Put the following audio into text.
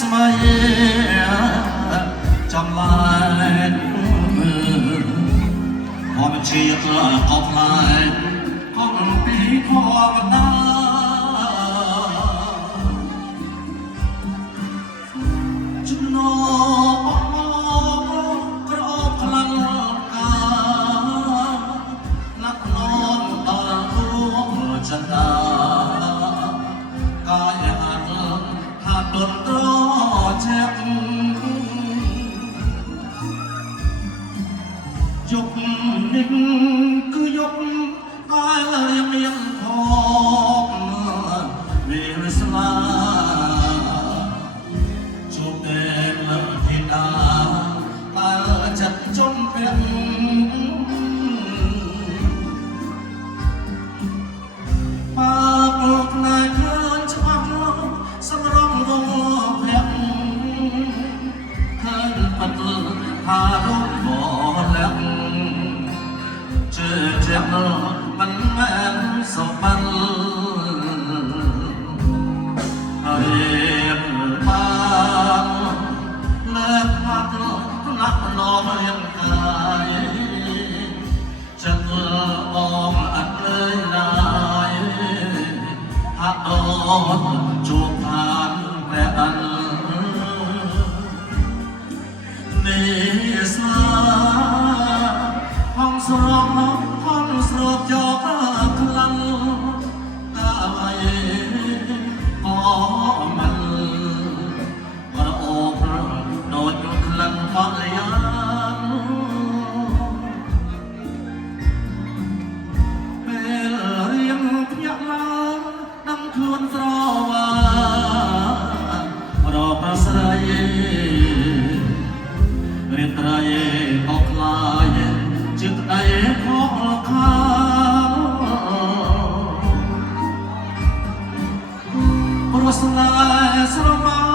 สมัยจำลายพอมันเชียร์กอบลายก็ปีพอมันได้จุนอกรอบพลังกานักนอนตาร่วงจันดากายหันหาดนตรเจ็บยกนิ่งคือยกกายยังพอเวรสลาจูบเดินเลิศทิดาตาจัดจนเป็นปากนายเพื่อนชักสมรมวงแผลปัดพาลูกบ่แล้วเจอเจ็บมันแม่นสบันเรียบปานเลิกพักนักนอนยังกายจะเมื่อมองอันเลยนายหักอ่อนจูบผ่านแม่อันเนสาห้องสรองห้องสรบจอกคลังกายพอมันกระโอบโดดคลังพยานเป็นเรียงพยักลาดังครวญสรวารอพระสรายเรียนไตรออกลายจึกได้ขอข้าวปรสลายสรมา